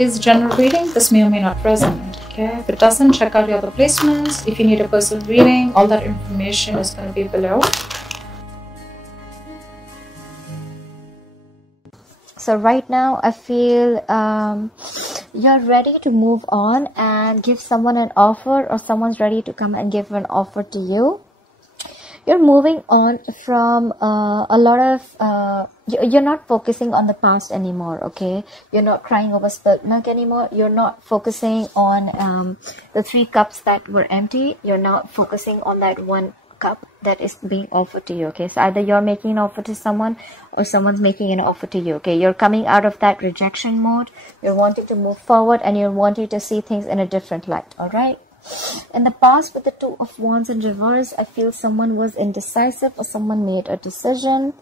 it is general reading, this may or may not resonate. Okay, if it doesn't, check out your other placements. If you need a personal reading, all that information is going to be below. So right now I feel you're ready to move on and give someone an offer, or someone's ready to come and give an offer to you. You're moving on from a lot of you're not focusing on the past anymore. Okay, you're not crying over spilled milk anymore. You're not focusing on the 3 cups that were empty. You're not focusing on that 1 cup that is being offered to you. Okay, so either you're making an offer to someone or someone's making an offer to you. Okay, you're coming out of that rejection mode. You're wanting to move forward and you're wanting to see things in a different light. All right, in the past, with the 2 of Wands in reverse, I feel someone was indecisive or someone made a decision.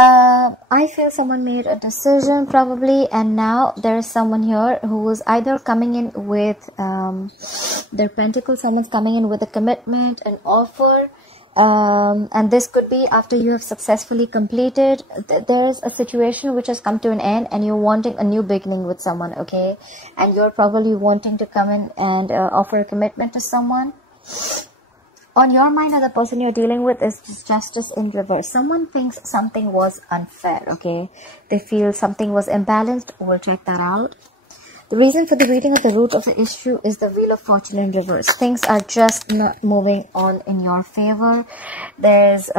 I feel someone made a decision probably, and now there is someone here who is either coming in with their pentacles. Someone's coming in with a commitment, an offer, and this could be after you have successfully completed. There is a situation which has come to an end and you're wanting a new beginning with someone. Okay, and you're probably wanting to come in and offer a commitment to someone. On your mind, or the person you're dealing with is justice in reverse. Someone thinks something was unfair. Okay, they feel something was imbalanced. We'll check that out. The reason for the reading of the root of the issue is the Wheel of Fortune in reverse. Things are just not moving on in your favor. There's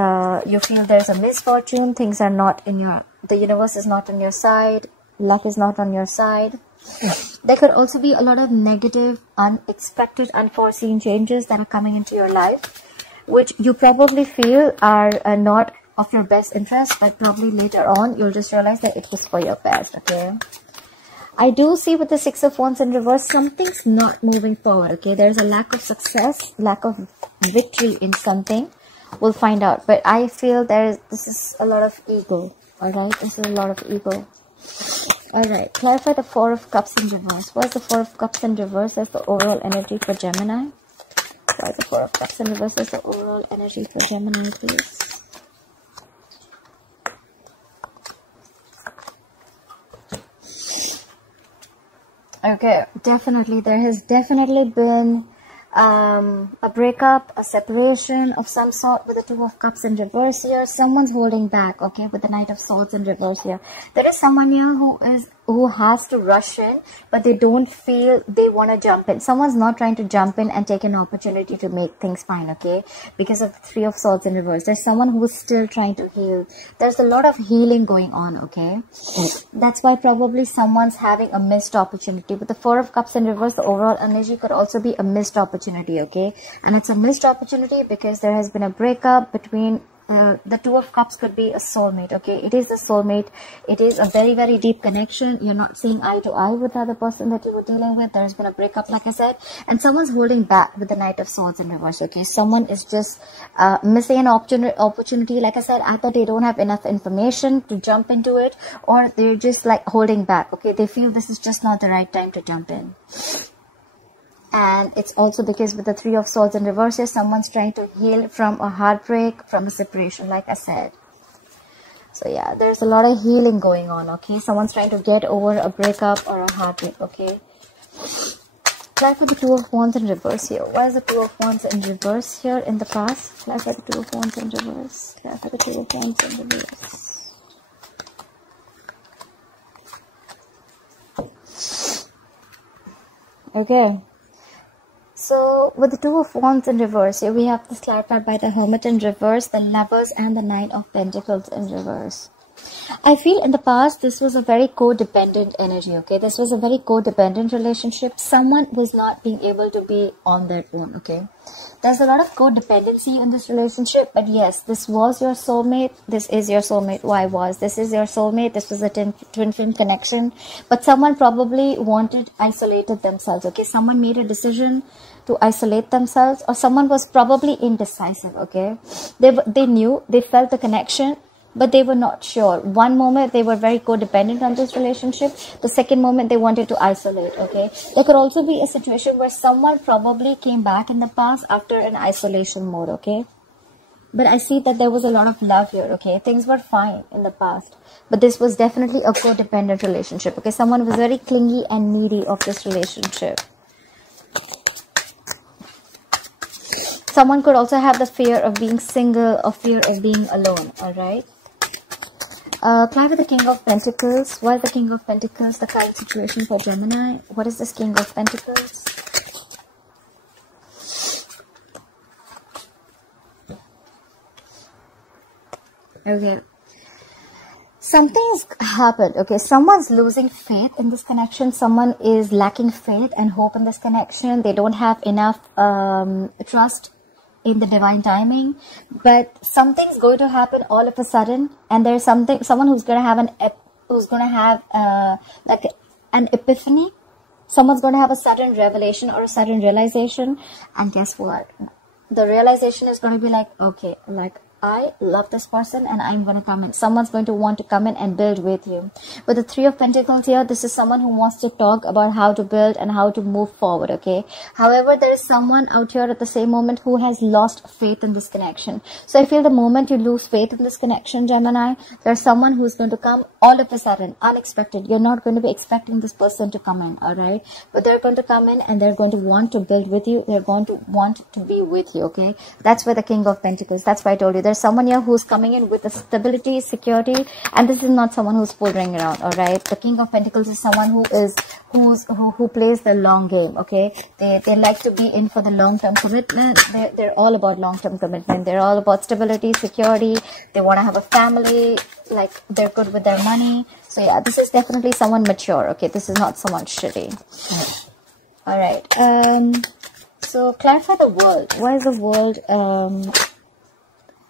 you feel there's a misfortune. Things are not in your, the universe is not on your side. Luck is not on your side. There could also be a lot of negative, unexpected, unforeseen changes that are coming into your life, which you probably feel are not of your best interest, but probably later on you'll just realize that it was for your best. Okay, I do see with the 6 of Wands in reverse, something's not moving forward. Okay, there's a lack of success, lack of victory in something. We'll find out, but I feel this is a lot of ego. All right, this is a lot of ego. All right, clarify the 4 of Cups in reverse. What is the 4 of Cups in reverse as the overall energy for Gemini? What is the 4 of Cups in reverse as the overall energy for Gemini, please? Okay, definitely, there has definitely been a breakup, a separation of some sort with the 2 of Cups in reverse here. Someone's holding back. Okay, with the Knight of Swords in reverse here, there is someone here who has to rush in, but they don't feel they want to jump in. Someone's not trying to jump in and take an opportunity to make things fine. Okay, because of the 3 of Swords in reverse, there's someone who is still trying to heal. There's a lot of healing going on. Okay, that's why probably someone's having a missed opportunity. With the 4 of Cups in reverse, the overall energy could also be a missed opportunity. Okay, and it's a missed opportunity because there has been a breakup between the 2 of Cups. Could be a soulmate. Okay, it is a soulmate. It is a very, very deep connection. You're not seeing eye to eye with the other person that you were dealing with. There's been a breakup, like I said, and someone's holding back with the Knight of Swords in reverse. Okay, someone is just missing an opportunity. Like I said, either they don't have enough information to jump into it, or they're just like holding back. Okay, they feel this is just not the right time to jump in. And it's also because with the 3 of Swords in reverse here, someone's trying to heal from a heartbreak, from a separation, like I said. So yeah, there's a lot of healing going on. Okay, someone's trying to get over a breakup or a heartbreak. Okay, clarify the 2 of Wands in reverse here. What is the 2 of Wands in reverse here in the past? Clarify the 2 of Wands in reverse. Clarify the 2 of Wands in reverse. Okay. So with the 2 of Wands in reverse, here we have this clarified by the Hermit in reverse, the Lovers, and the 9 of Pentacles in reverse. I feel in the past this was a very codependent energy. Okay, this was a very codependent relationship. Someone was not being able to be on their own. Okay, there's a lot of codependency in this relationship, but yes, this was your soulmate. This is your soulmate. Why was this is your soulmate? This was a twin flame connection, but someone probably isolated themselves. Okay, someone made a decision to isolate themselves, or someone was probably indecisive. Okay, they knew, they felt the connection, but they were not sure. One moment they were very codependent on this relationship, the second moment they wanted to isolate. Okay, there could also be a situation where someone probably came back in the past after an isolation mode. Okay, But I see that there was a lot of love here, okay? Things were fine in the past. But this was definitely a codependent relationship, okay? Someone was very clingy and needy of this relationship. Someone could also have the fear of being single or fear of being alone, alright? Clarify the King of Pentacles. Why is the King of Pentacles the current situation for Gemini? What is this King of Pentacles? Okay. Something's happened, okay? Someone's losing faith in this connection. Someone is lacking faith and hope in this connection. They don't have enough trust in the divine timing, but something's going to happen all of a sudden, and there's someone who's going to have like an epiphany. Someone's going to have a sudden revelation or a sudden realization, and guess what? The realization is going to be like, okay, like, I love this person and I'm going to come in. Someone's going to want to come in and build with you. With the Three of Pentacles here, this is someone who wants to talk about how to build and how to move forward, okay? However, there is someone out here at the same moment who has lost faith in this connection. So I feel the moment you lose faith in this connection, Gemini, there's someone who's going to come all of a sudden, unexpected. You're not going to be expecting this person to come in, alright? But they're going to come in and they're going to want to build with you. They're going to want to be with you, okay? That's where the King of Pentacles, that's why I told you. There's someone here who's coming in with a stability, security, and this is not someone who's fooling around, all right? The King of Pentacles is someone who plays the long game, okay? They like to be in for the long-term commitment. They're all about long-term commitment. They're all about stability, security. They want to have a family, like they're good with their money. So yeah, this is definitely someone mature, okay? This is not someone shitty. All right. So clarify the world. Why is the world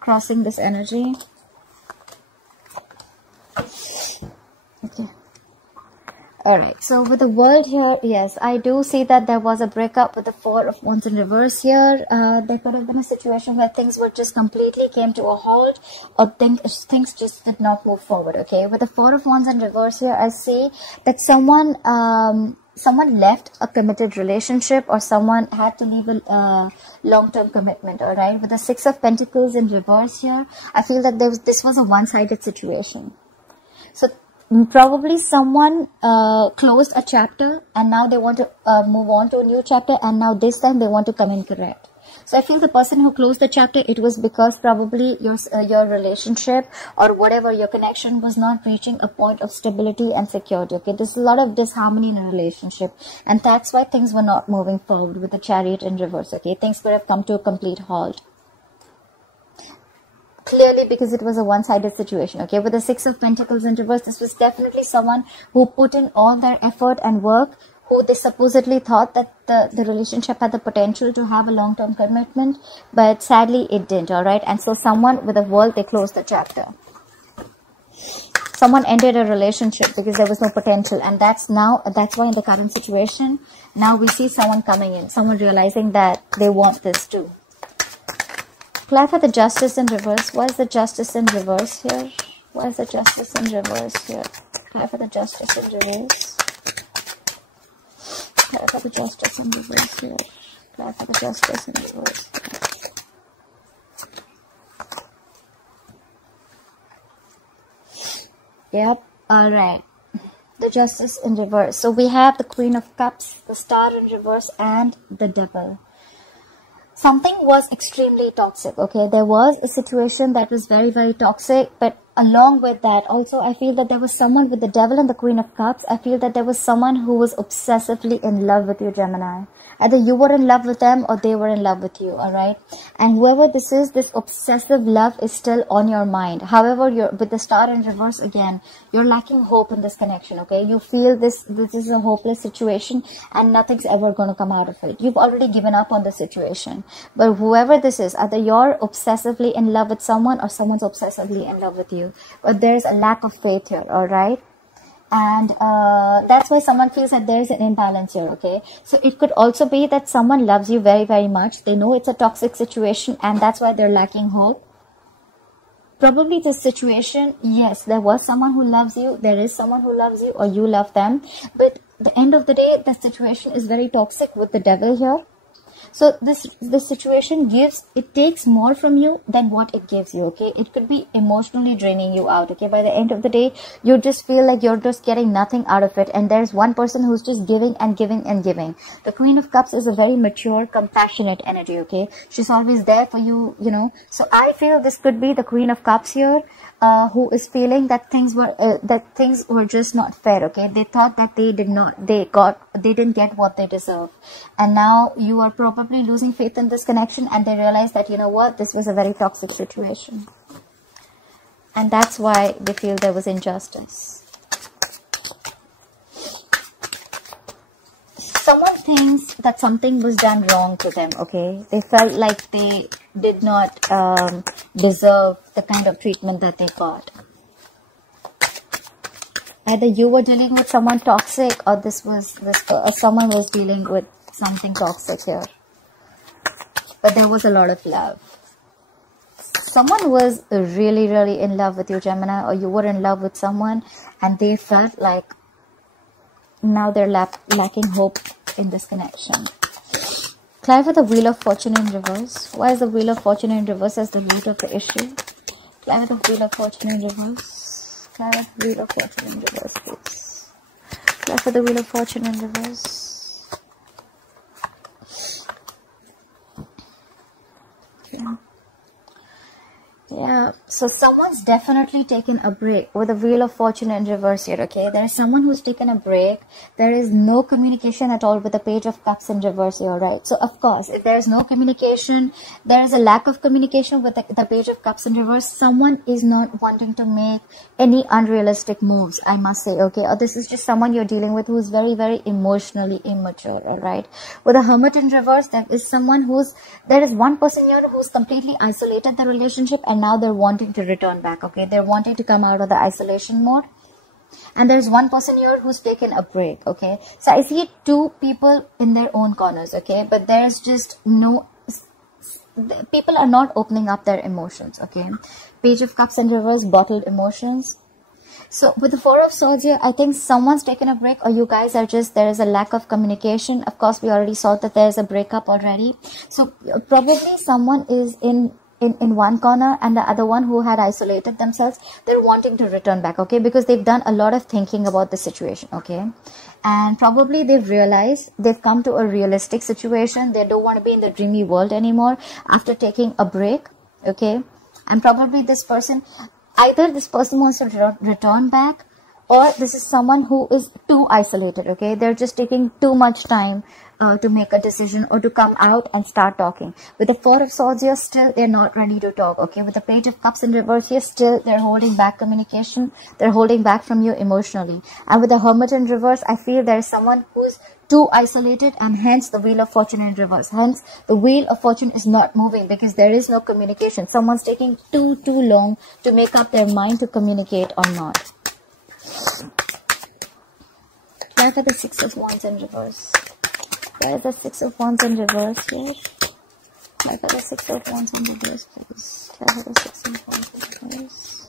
crossing this energy? Okay. Alright, so with the world here, yes, I do see that there was a breakup with the Four of Wands in reverse here. There could have been a situation where things were just completely came to a halt, or things just did not move forward, okay? With the Four of Wands in reverse here, I see that someone left a committed relationship, or someone had to leave a long-term commitment, all right? With the Six of Pentacles in reverse here, I feel that this was a one-sided situation. So probably someone closed a chapter and now they want to move on to a new chapter, and now this time they want to come in correct. So I feel the person who closed the chapter, it was because probably your relationship or whatever, your connection was not reaching a point of stability and security, okay? There's a lot of disharmony in a relationship, and that's why things were not moving forward with the Chariot in reverse, okay? Things could have come to a complete halt. Clearly because it was a one-sided situation, okay? With the Six of Pentacles in reverse, this was definitely someone who put in all their effort and work, who they supposedly thought that the relationship had the potential to have a long-term commitment, but sadly it didn't, all right? And so someone with the World, they closed the chapter. Someone ended a relationship because there was no potential, and that's why in the current situation, now we see someone coming in, someone realizing that they want this too. Clarify the Justice in reverse. Why is the Justice in reverse here? Why is the Justice in reverse here? Clarify the Justice in reverse. Clarify the Justice in reverse here. Clarify the Justice in reverse. Yep. All right. The Justice in reverse. So we have the Queen of Cups, the Star in reverse, and the Devil. Something was extremely toxic, okay? There was a situation that was very, very toxic, but along with that, also, I feel that there was someone with the Devil and the Queen of Cups. I feel that there was someone who was obsessively in love with you, Gemini. Either you were in love with them or they were in love with you, all right? And whoever this is, this obsessive love is still on your mind. However, with the Star in reverse again, you're lacking hope in this connection, okay? You feel this is a hopeless situation and nothing's ever going to come out of it. You've already given up on the situation. But whoever this is, either you're obsessively in love with someone or someone's obsessively in love with you. But there's a lack of faith here, all right? And that's why someone feels that there's an imbalance here, okay? So it could also be that someone loves you very, very much. They know it's a toxic situation and that's why they're lacking hope. Probably this situation, yes, there was someone who loves you. There is someone who loves you or you love them. But at the end of the day, the situation is very toxic with the Devil here. So this situation takes more from you than what it gives you, okay? It could be emotionally draining you out, okay? By the end of the day, you just feel like you're just getting nothing out of it, and there's one person who's just giving and giving and giving. The Queen of Cups is a very mature, compassionate energy, okay? She's always there for you, you know. So I feel this could be the Queen of Cups here, who is feeling that things were just not fair, okay? They thought that they didn't get what they deserve, and now you are probably losing faith in this connection, and they realize that, you know what, this was a very toxic situation, and that's why they feel there was injustice. Someone thinks that something was done wrong to them, okay? They felt like they did not deserve the kind of treatment that they got. Either you were dealing with someone toxic, or someone was dealing with something toxic here. But there was a lot of love. Someone was really, really in love with you, Gemini, or you were in love with someone, and they felt like now they're lacking hope in this connection. Clarify the Wheel of Fortune in reverse. Why is the Wheel of Fortune in reverse as the root of the issue? Clarify the Wheel of Fortune in reverse. Clarify the Wheel of Fortune in reverse, please. Clarify the Wheel of Fortune in reverse. Okay. Yeah, so someone's definitely taken a break with the Wheel of Fortune in reverse here, okay? There is someone who's taken a break. There is no communication at all with the Page of Cups in reverse here, right? So, of course, if there is no communication, there is a lack of communication with the Page of Cups in reverse. Someone is not wanting to make any unrealistic moves, I must say, okay? Or this is just someone you're dealing with who's very, very emotionally immature, all right? With the Hermit in reverse, there is one person here who's completely isolated the relationship, and now they're wanting to return back, okay? They're wanting to come out of the isolation mode. And there's one person here who's taken a break, okay? So I see two people in their own corners, okay? But there's just people are not opening up their emotions, okay? Page of Cups in reverse, bottled emotions. So with the Four of Swords here, I think someone's taken a break, or you guys are there is a lack of communication. Of course, we already saw that there's a breakup already. So probably someone is in one corner, and the other one who had isolated themselves, they're wanting to return back, okay? Because they've done a lot of thinking about the situation, okay? And probably they've realized they've come to a realistic situation. They don't want to be in the dreamy world anymore after taking a break, okay? And probably either this person wants to return back, or this is someone who is too isolated, okay? They're just taking too much time to make a decision or to come out and start talking. With the Four of Swords here, still they're not ready to talk, okay? With the Page of Cups in reverse here, still they're holding back communication. They're holding back from you emotionally. And with the Hermit in reverse, I feel there is someone who's too isolated, and hence the Wheel of Fortune in reverse. Hence, the Wheel of Fortune is not moving because there is no communication. Someone's taking too long to make up their mind to communicate or not. Clarify the Six of Wands in reverse. Why is the Six of Wands in reverse here? Clarify the Six of Wands in reverse, please. Clarify the Six of Wands in reverse.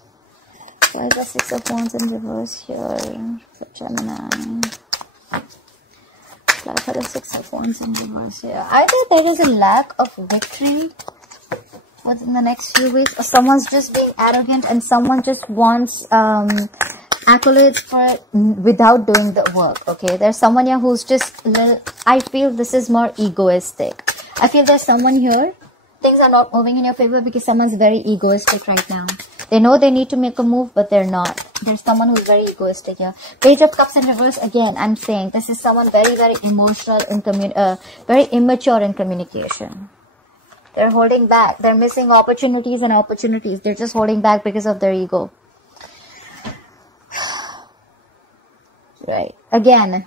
Why is the Six of Wands in reverse here for Gemini? Clarify the Six of Wands in reverse here. Either there is a lack of victory within the next few weeks, or someone's just being arrogant and someone just wants accolades for without doing the work, okay? There's someone here who's just I feel this is more egoistic. I feel there's someone here, things are not moving in your favor because someone's very egoistic right now. They know they need to make a move, but they're not. There's someone who's very egoistic here. Page of Cups in reverse, again, I'm saying this is someone very, very emotional and very immature in communication. They're holding back. They're missing opportunities and opportunities. They're just holding back because of their ego. Right. Again.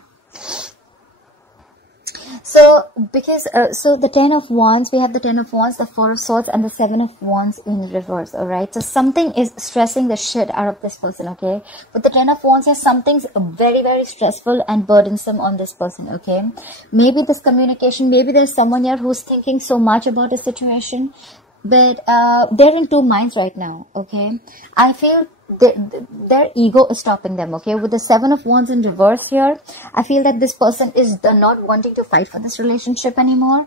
So, because, so the Ten of Wands, we have the Ten of Wands, the Four of Swords, and the Seven of Wands in reverse, alright? So, something is stressing the shit out of this person, okay? With the Ten of Wands here, something's very, very stressful and burdensome on this person, okay? Maybe this communication, maybe there's someone here who's thinking so much about a situation, but they're in two minds right now, okay? I feel their ego is stopping them, okay? With the Seven of Wands in reverse here, I feel that this person is not wanting to fight for this relationship anymore.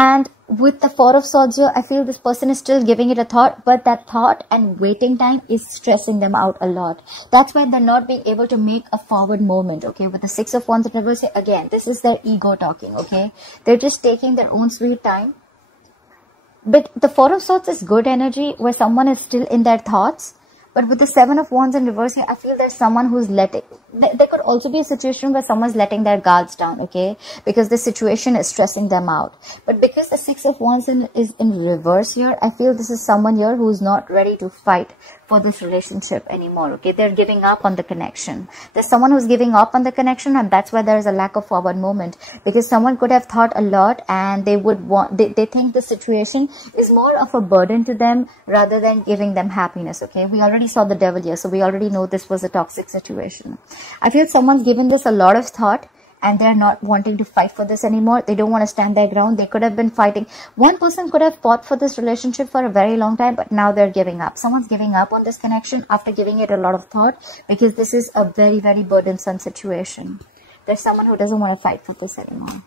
And with the Four of Swords here, I feel this person is still giving it a thought, but that thought and waiting time is stressing them out a lot. That's why they're not being able to make a forward movement, okay? With the Six of Wands in reverse, again, this is their ego talking, okay? They're just taking their own sweet time. But the Four of Swords is good energy where someone is still in their thoughts. But with the Seven of Wands in reverse here, I feel there's someone who's letting... There could also be a situation where someone's letting their guards down, okay? Because the situation is stressing them out. But because the Six of Wands is in reverse here, I feel this is someone here who's not ready to fight for this relationship anymore, okay? They're giving up on the connection. There's someone who's giving up on the connection, and that's why there's a lack of forward movement. Because someone could have thought a lot, and they would want... They think the situation is more of a burden to them rather than giving them happiness, okay? We already saw the Devil here, so we already know this was a toxic situation. I feel someone's given this a lot of thought, and they're not wanting to fight for this anymore. They don't want to stand their ground. They could have been fighting. One person could have fought for this relationship for a very long time, but now they're giving up. Someone's giving up on this connection after giving it a lot of thought, because this is a very, very burdensome situation. There's someone who doesn't want to fight for this anymore.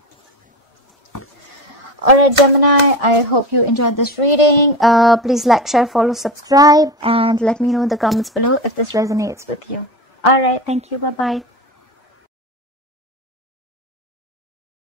Alright, Gemini, I hope you enjoyed this reading. Please like, share, follow, subscribe, and let me know in the comments below if this resonates with you. Alright, thank you. Bye-bye.